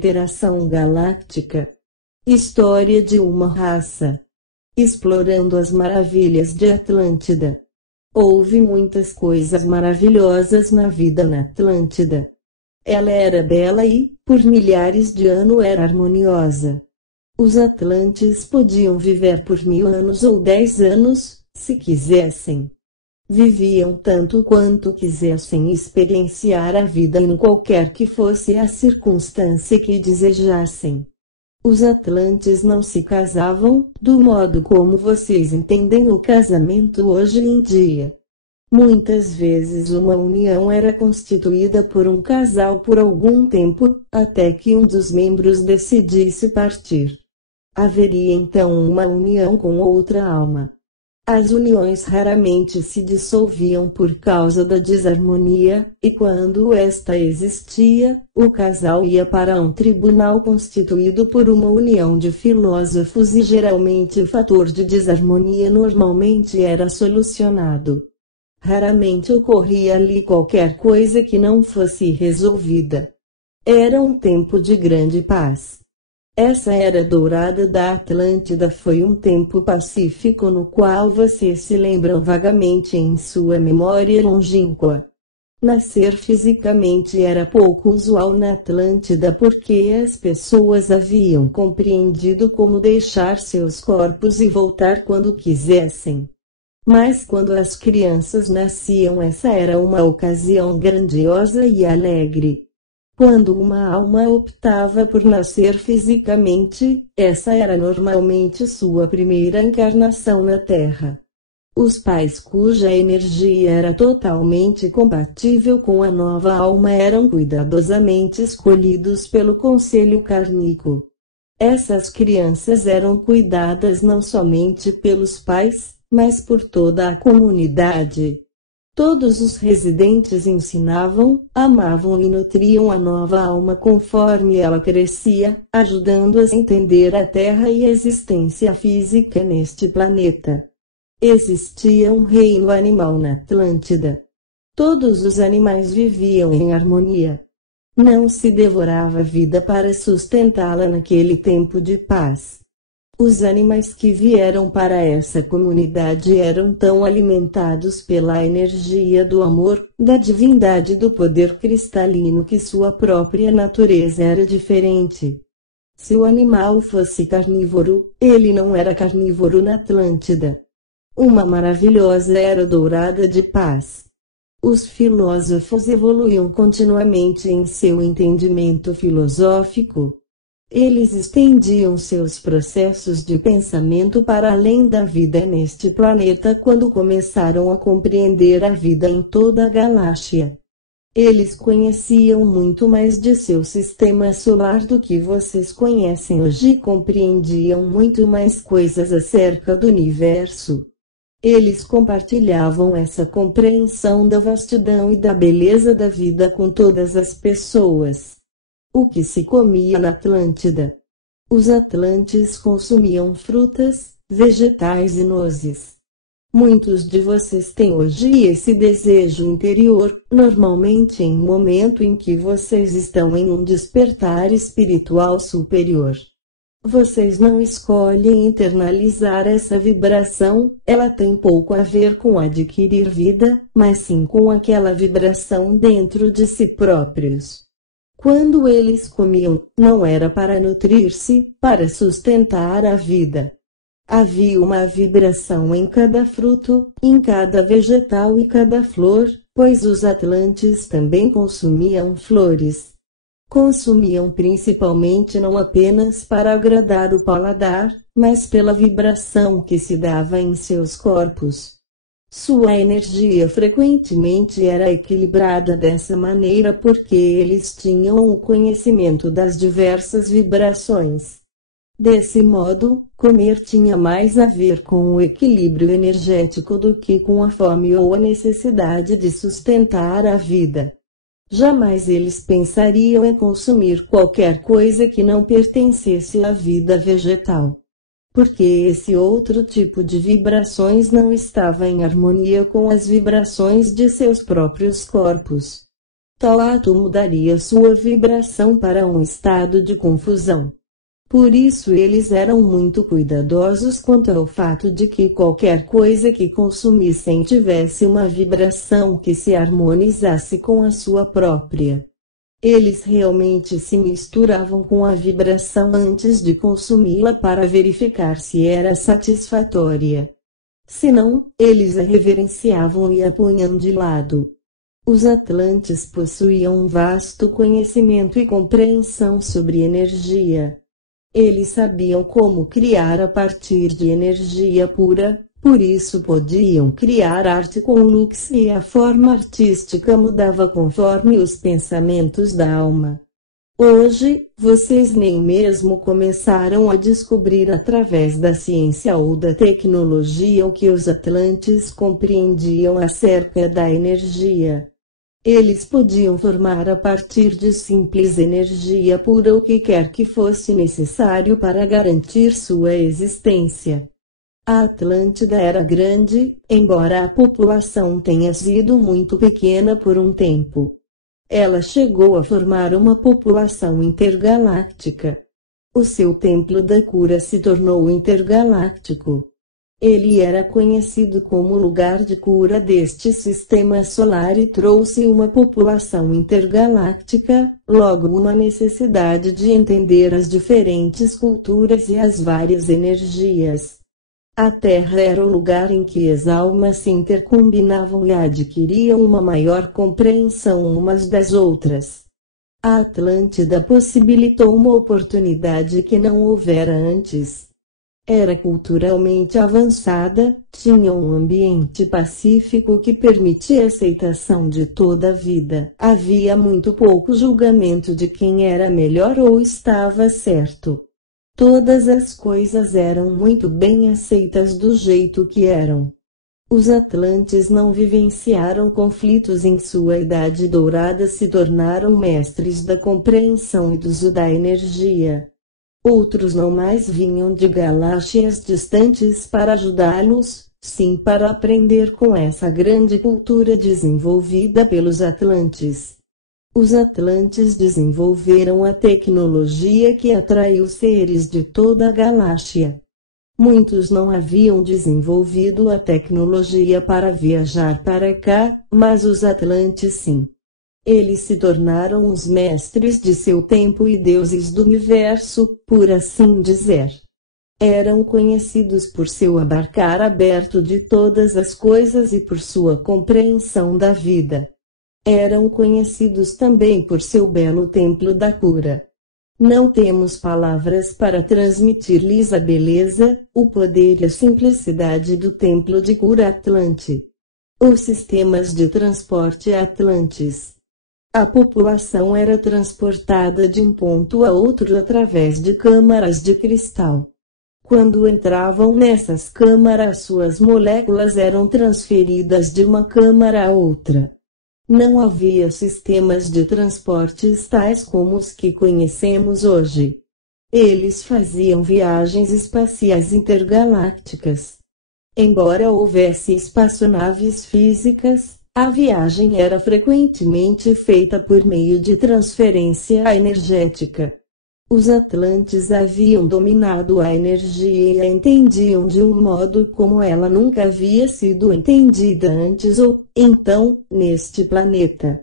Federação Galáctica. História de uma raça. Explorando as maravilhas de Atlântida. Houve muitas coisas maravilhosas na vida na Atlântida. Ela era bela e, por milhares de anos, era harmoniosa. Os Atlantes podiam viver por 1000 anos ou 10 anos, se quisessem. Viviam tanto quanto quisessem experienciar a vida em qualquer que fosse a circunstância que desejassem. Os Atlantes não se casavam, do modo como vocês entendem o casamento hoje em dia. Muitas vezes uma união era constituída por um casal por algum tempo, até que um dos membros decidisse partir. Haveria então uma união com outra alma. As uniões raramente se dissolviam por causa da desarmonia, e quando esta existia, o casal ia para um tribunal constituído por uma união de filósofos e geralmente o fator de desarmonia normalmente era solucionado. Raramente ocorria ali qualquer coisa que não fosse resolvida. Era um tempo de grande paz. Essa era dourada da Atlântida foi um tempo pacífico no qual vocês se lembram vagamente em sua memória longínqua. Nascer fisicamente era pouco usual na Atlântida porque as pessoas haviam compreendido como deixar seus corpos e voltar quando quisessem. Mas quando as crianças nasciam, essa era uma ocasião grandiosa e alegre. Quando uma alma optava por nascer fisicamente, essa era normalmente sua primeira encarnação na Terra. Os pais cuja energia era totalmente compatível com a nova alma eram cuidadosamente escolhidos pelo conselho kármico. Essas crianças eram cuidadas não somente pelos pais, mas por toda a comunidade. Todos os residentes ensinavam, amavam e nutriam a nova alma conforme ela crescia, ajudando-as a entender a Terra e a existência física neste planeta. Existia um reino animal na Atlântida. Todos os animais viviam em harmonia. Não se devorava a vida para sustentá-la naquele tempo de paz. Os animais que vieram para essa comunidade eram tão alimentados pela energia do amor, da divindade e do poder cristalino que sua própria natureza era diferente. Se o animal fosse carnívoro, ele não era carnívoro na Atlântida. Uma maravilhosa era dourada de paz. Os filósofos evoluíam continuamente em seu entendimento filosófico. Eles estendiam seus processos de pensamento para além da vida neste planeta quando começaram a compreender a vida em toda a galáxia. Eles conheciam muito mais de seu sistema solar do que vocês conhecem hoje e compreendiam muito mais coisas acerca do universo. Eles compartilhavam essa compreensão da vastidão e da beleza da vida com todas as pessoas. O que se comia na Atlântida? Os Atlantes consumiam frutas, vegetais e nozes. Muitos de vocês têm hoje esse desejo interior, normalmente em um momento em que vocês estão em um despertar espiritual superior. Vocês não escolhem internalizar essa vibração, ela tem pouco a ver com adquirir vida, mas sim com aquela vibração dentro de si próprios. Quando eles comiam, não era para nutrir-se, para sustentar a vida. Havia uma vibração em cada fruto, em cada vegetal e cada flor, pois os Atlantes também consumiam flores. Consumiam principalmente não apenas para agradar o paladar, mas pela vibração que se dava em seus corpos. Sua energia frequentemente era equilibrada dessa maneira porque eles tinham o conhecimento das diversas vibrações. Desse modo, comer tinha mais a ver com o equilíbrio energético do que com a fome ou a necessidade de sustentar a vida. Jamais eles pensariam em consumir qualquer coisa que não pertencesse à vida vegetal. Porque esse outro tipo de vibrações não estava em harmonia com as vibrações de seus próprios corpos. tal ato mudaria sua vibração para um estado de confusão. Por isso eles eram muito cuidadosos quanto ao fato de que qualquer coisa que consumissem tivesse uma vibração que se harmonizasse com a sua própria. Eles realmente se misturavam com a vibração antes de consumi-la para verificar se era satisfatória. Se não, eles a reverenciavam e a punham de lado. Os Atlantes possuíam um vasto conhecimento e compreensão sobre energia. Eles sabiam como criar a partir de energia pura, por isso podiam criar arte com lux e a forma artística mudava conforme os pensamentos da alma. Hoje, vocês nem mesmo começaram a descobrir através da ciência ou da tecnologia o que os Atlantes compreendiam acerca da energia. Eles podiam formar a partir de simples energia pura o que quer que fosse necessário para garantir sua existência. A Atlântida era grande, embora a população tenha sido muito pequena por um tempo. Ela chegou a formar uma população intergaláctica. O seu templo da cura se tornou intergaláctico. Ele era conhecido como lugar de cura deste sistema solar e trouxe uma população intergaláctica, logo uma necessidade de entender as diferentes culturas e as várias energias. A Terra era o lugar em que as almas se intercombinavam e adquiriam uma maior compreensão umas das outras. A Atlântida possibilitou uma oportunidade que não houvera antes. Era culturalmente avançada, tinha um ambiente pacífico que permitia a aceitação de toda a vida. Havia muito pouco julgamento de quem era melhor ou estava certo. Todas as coisas eram muito bem aceitas do jeito que eram. Os Atlantes não vivenciaram conflitos em sua idade dourada, se tornaram mestres da compreensão e do uso da energia. Outros não mais vinham de galáxias distantes para ajudá-los, sim para aprender com essa grande cultura desenvolvida pelos Atlantes. Os Atlantes desenvolveram a tecnologia que atraiu seres de toda a galáxia. Muitos não haviam desenvolvido a tecnologia para viajar para cá, mas os Atlantes sim. Eles se tornaram os mestres de seu tempo e deuses do universo, por assim dizer. Eram conhecidos por seu abarcar aberto de todas as coisas e por sua compreensão da vida. Eram conhecidos também por seu belo templo da cura. Não temos palavras para transmitir-lhes a beleza, o poder e a simplicidade do templo de cura Atlante. Os sistemas de transporte Atlantes. A população era transportada de um ponto a outro através de câmaras de cristal. Quando entravam nessas câmaras, suas moléculas eram transferidas de uma câmara a outra. Não havia sistemas de transportes tais como os que conhecemos hoje. Eles faziam viagens espaciais intergalácticas. Embora houvesse espaçonaves físicas, a viagem era frequentemente feita por meio de transferência energética. Os Atlantes haviam dominado a energia e a entendiam de um modo como ela nunca havia sido entendida antes ou, então, neste planeta.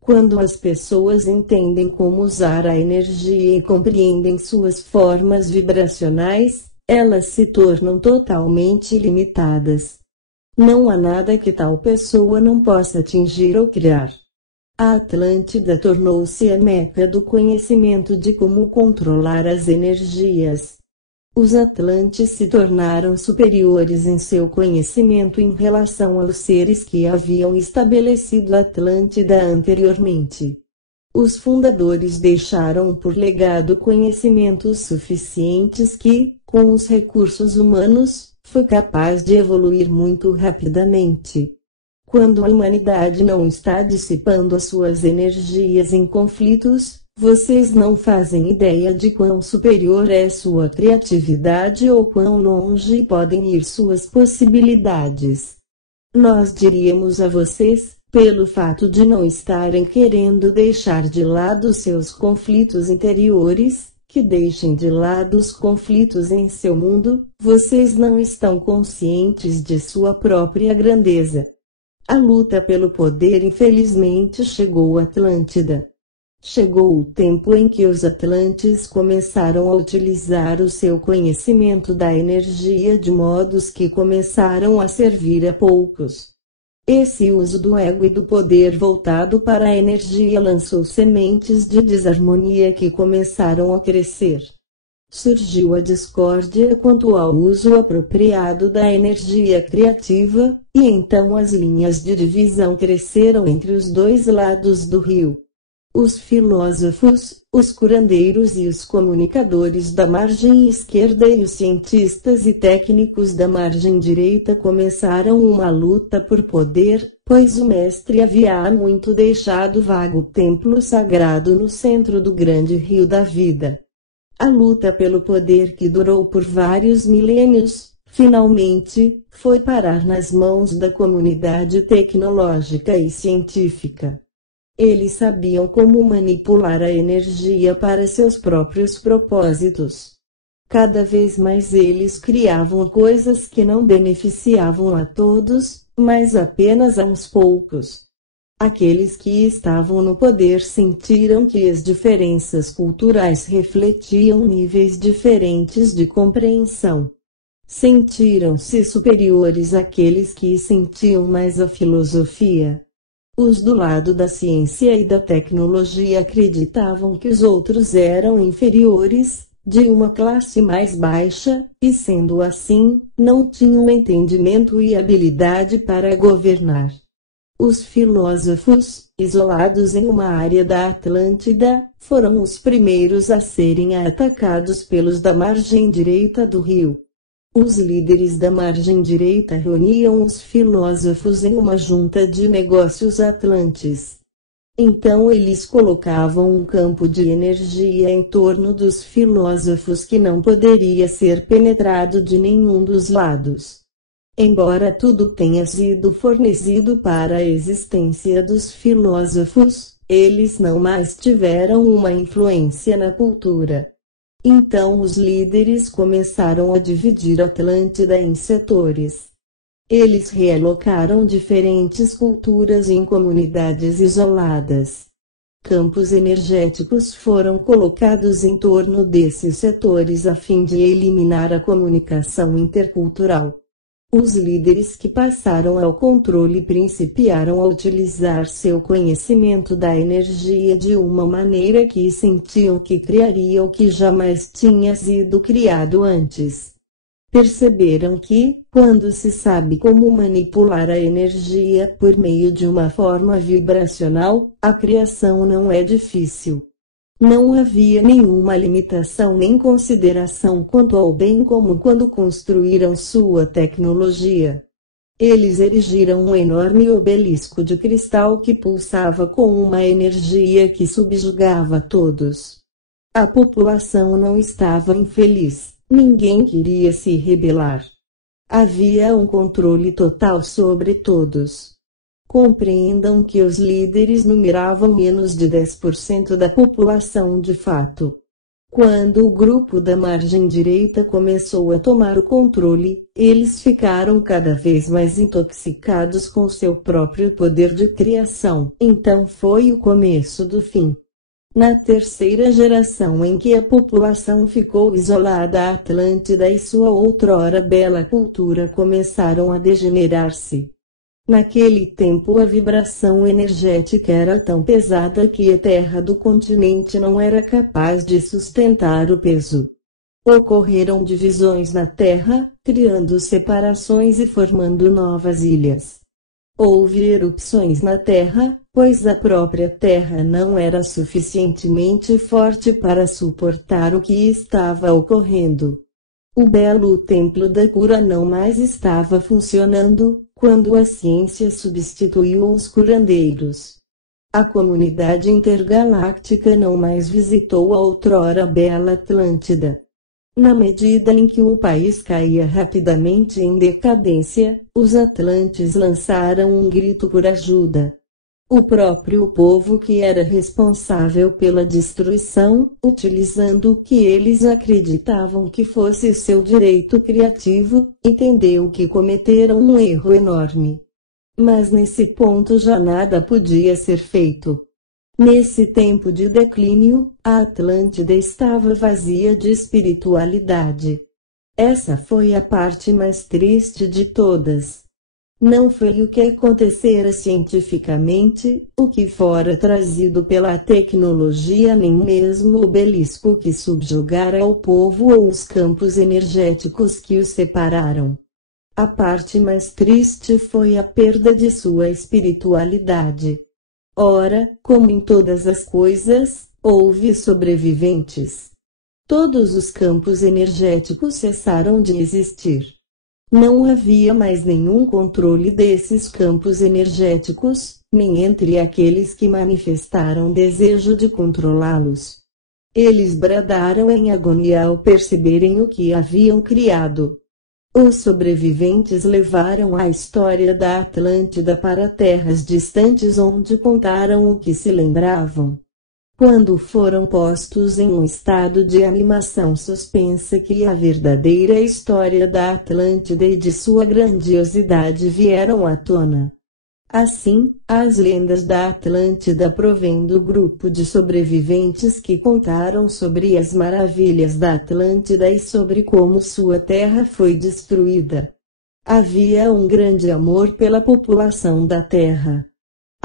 Quando as pessoas entendem como usar a energia e compreendem suas formas vibracionais, elas se tornam totalmente ilimitadas. Não há nada que tal pessoa não possa atingir ou criar. A Atlântida tornou-se a meca do conhecimento de como controlar as energias. Os Atlantes se tornaram superiores em seu conhecimento em relação aos seres que haviam estabelecido a Atlântida anteriormente. Os fundadores deixaram por legado conhecimentos suficientes que, com os recursos humanos, foi capaz de evoluir muito rapidamente. Quando a humanidade não está dissipando as suas energias em conflitos, vocês não fazem ideia de quão superior é sua criatividade ou quão longe podem ir suas possibilidades. Nós diríamos a vocês, Pelo fato de não estarem querendo deixar de lado seus conflitos interiores, que deixem de lado os conflitos em seu mundo, vocês não estão conscientes de sua própria grandeza. A luta pelo poder infelizmente chegou à Atlântida. Chegou o tempo em que os Atlantes começaram a utilizar o seu conhecimento da energia de modos que começaram a servir a poucos. Esse uso do ego e do poder voltado para a energia lançou sementes de desarmonia que começaram a crescer. Surgiu a discórdia quanto ao uso apropriado da energia criativa, e então as linhas de divisão cresceram entre os dois lados do rio. Os filósofos, os curandeiros e os comunicadores da margem esquerda e os cientistas e técnicos da margem direita começaram uma luta por poder, pois o mestre havia há muito deixado vago o templo sagrado no centro do grande rio da vida. A luta pelo poder que durou por vários milênios, finalmente, foi parar nas mãos da comunidade tecnológica e científica. Eles sabiam como manipular a energia para seus próprios propósitos. Cada vez mais eles criavam coisas que não beneficiavam a todos, mas apenas a uns poucos. Aqueles que estavam no poder sentiram que as diferenças culturais refletiam níveis diferentes de compreensão. Sentiram-se superiores àqueles que sentiam mais a filosofia. Os do lado da ciência e da tecnologia acreditavam que os outros eram inferiores, de uma classe mais baixa, e sendo assim, não tinham entendimento e habilidade para governar. Os filósofos, isolados em uma área da Atlântida, foram os primeiros a serem atacados pelos da margem direita do rio. Os líderes da margem direita reuniam os filósofos em uma junta de negócios atlantes. Então eles colocavam um campo de energia em torno dos filósofos que não poderia ser penetrado de nenhum dos lados. Embora tudo tenha sido fornecido para a existência dos filósofos, eles não mais tiveram uma influência na cultura. Então os líderes começaram a dividir a Atlântida em setores. Eles realocaram diferentes culturas em comunidades isoladas. Campos energéticos foram colocados em torno desses setores a fim de eliminar a comunicação intercultural. Os líderes que passaram ao controle principiaram a utilizar seu conhecimento da energia de uma maneira que sentiam que criaria o que jamais tinha sido criado antes. Perceberam que, quando se sabe como manipular a energia por meio de uma forma vibracional, a criação não é difícil. Não havia nenhuma limitação nem consideração quanto ao bem comum quando construíram sua tecnologia. Eles erigiram um enorme obelisco de cristal que pulsava com uma energia que subjugava todos. A população não estava infeliz, ninguém queria se rebelar. Havia um controle total sobre todos. Compreendam que os líderes numeravam menos de 10% da população de fato. Quando o grupo da margem direita começou a tomar o controle, eles ficaram cada vez mais intoxicados com seu próprio poder de criação. Então foi o começo do fim. Na terceira geração em que a população ficou isolada, a Atlântida e sua outrora bela cultura começaram a degenerar-se. Naquele tempo a vibração energética era tão pesada que a terra do continente não era capaz de sustentar o peso. Ocorreram divisões na terra, criando separações e formando novas ilhas. Houve erupções na terra, pois a própria terra não era suficientemente forte para suportar o que estava ocorrendo. O belo templo da cura não mais estava funcionando, quando a ciência substituiu os curandeiros. A comunidade intergaláctica não mais visitou a outrora bela Atlântida. Na medida em que o país caía rapidamente em decadência, os atlantes lançaram um grito por ajuda. O próprio povo que era responsável pela destruição, utilizando o que eles acreditavam que fosse seu direito criativo, entendeu que cometeram um erro enorme. Mas nesse ponto já nada podia ser feito. Nesse tempo de declínio, a Atlântida estava vazia de espiritualidade. Essa foi a parte mais triste de todas. Não foi o que acontecera cientificamente, o que fora trazido pela tecnologia, nem mesmo o obelisco que subjugara o povo ou os campos energéticos que os separaram. A parte mais triste foi a perda de sua espiritualidade. Ora, como em todas as coisas, houve sobreviventes. Todos os campos energéticos cessaram de existir. Não havia mais nenhum controle desses campos energéticos, nem entre aqueles que manifestaram desejo de controlá-los. Eles bradaram em agonia ao perceberem o que haviam criado. Os sobreviventes levaram a história da Atlântida para terras distantes onde contaram o que se lembravam. Quando foram postos em um estado de animação suspensa que a verdadeira história da Atlântida e de sua grandiosidade vieram à tona. Assim, as lendas da Atlântida provêm do grupo de sobreviventes que contaram sobre as maravilhas da Atlântida e sobre como sua terra foi destruída. Havia um grande amor pela população da terra.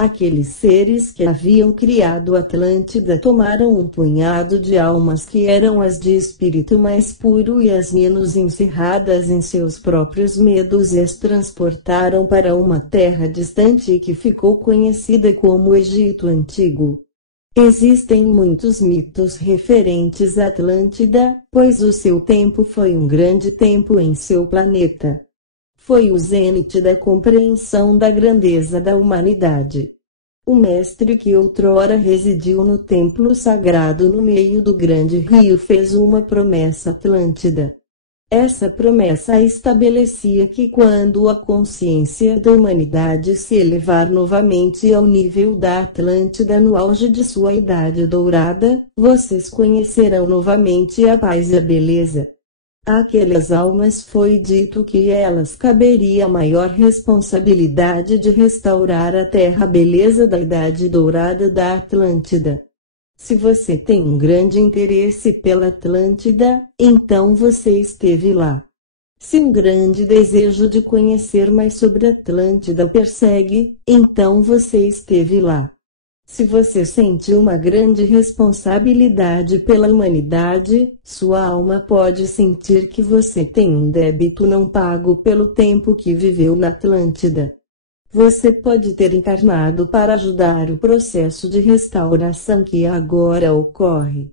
Aqueles seres que haviam criado Atlântida tomaram um punhado de almas que eram as de espírito mais puro e as menos encerradas em seus próprios medos e as transportaram para uma terra distante que ficou conhecida como Egito Antigo. Existem muitos mitos referentes à Atlântida, pois o seu tempo foi um grande tempo em seu planeta. Foi o zênite da compreensão da grandeza da humanidade. O mestre que outrora residiu no templo sagrado no meio do grande rio fez uma promessa atlântida. Essa promessa estabelecia que quando a consciência da humanidade se elevar novamente ao nível da Atlântida no auge de sua idade dourada, vocês conhecerão novamente a paz e a beleza. Àquelas almas foi dito que elas caberia a maior responsabilidade de restaurar a terra beleza da idade dourada da Atlântida. Se você tem um grande interesse pela Atlântida, então você esteve lá. Se um grande desejo de conhecer mais sobre a Atlântida persegue, então você esteve lá. Se você sente uma grande responsabilidade pela humanidade, sua alma pode sentir que você tem um débito não pago pelo tempo que viveu na Atlântida. Você pode ter encarnado para ajudar o processo de restauração que agora ocorre.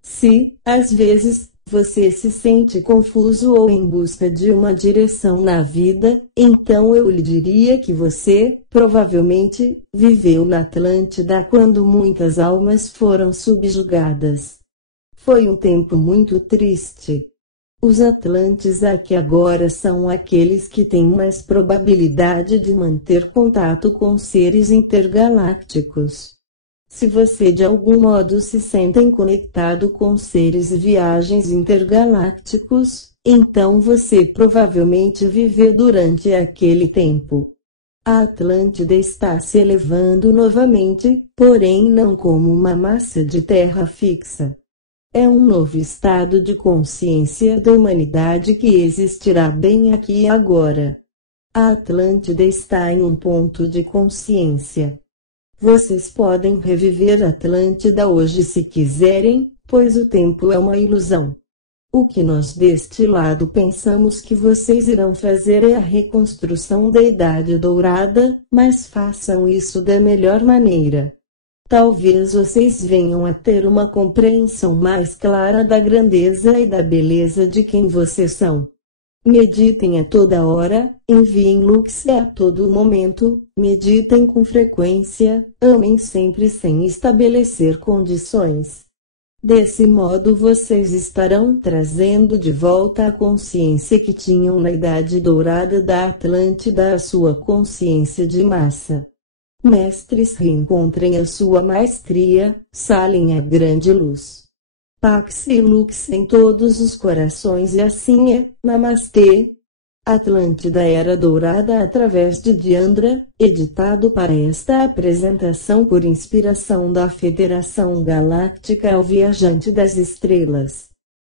Se, às vezes, você se sente confuso ou em busca de uma direção na vida, então eu lhe diria que você, provavelmente, viveu na Atlântida quando muitas almas foram subjugadas. Foi um tempo muito triste. Os Atlantes aqui agora são aqueles que têm mais probabilidade de manter contato com seres intergalácticos. Se você de algum modo se sente conectado com seres e viagens intergalácticos, então você provavelmente viveu durante aquele tempo. A Atlântida está se elevando novamente, porém não como uma massa de terra fixa. É um novo estado de consciência da humanidade que existirá bem aqui e agora. A Atlântida está em um ponto de consciência. Vocês podem reviver a Atlântida hoje se quiserem, pois o tempo é uma ilusão. O que nós deste lado pensamos que vocês irão fazer é a reconstrução da Idade Dourada, mas façam isso da melhor maneira. Talvez vocês venham a ter uma compreensão mais clara da grandeza e da beleza de quem vocês são. Meditem a toda hora, enviem lux a todo momento, meditem com frequência, amem sempre sem estabelecer condições. Desse modo vocês estarão trazendo de volta a consciência que tinham na Idade Dourada da Atlântida à sua consciência de massa. Mestres reencontrem a sua maestria, salem a grande luz. Pax e Lux em todos os corações e assim é, Namastê. Atlântida Era Dourada através de Diandra, editado para esta apresentação por inspiração da Federação Galáctica ao Viajante das Estrelas.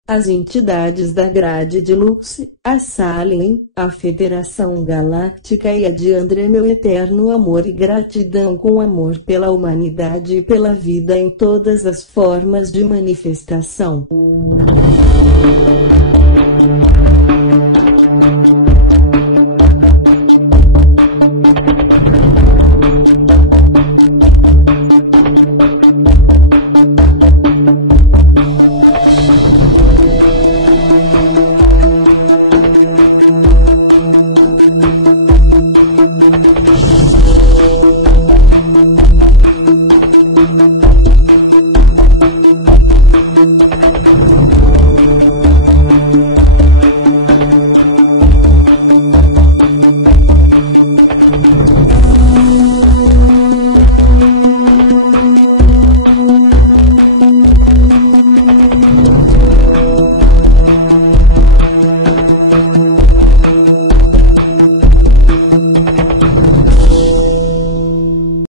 As entidades da grade de Lux, a Salem, a Federação Galáctica e a Diandra, meu eterno amor e gratidão com amor pela humanidade e pela vida em todas as formas de manifestação.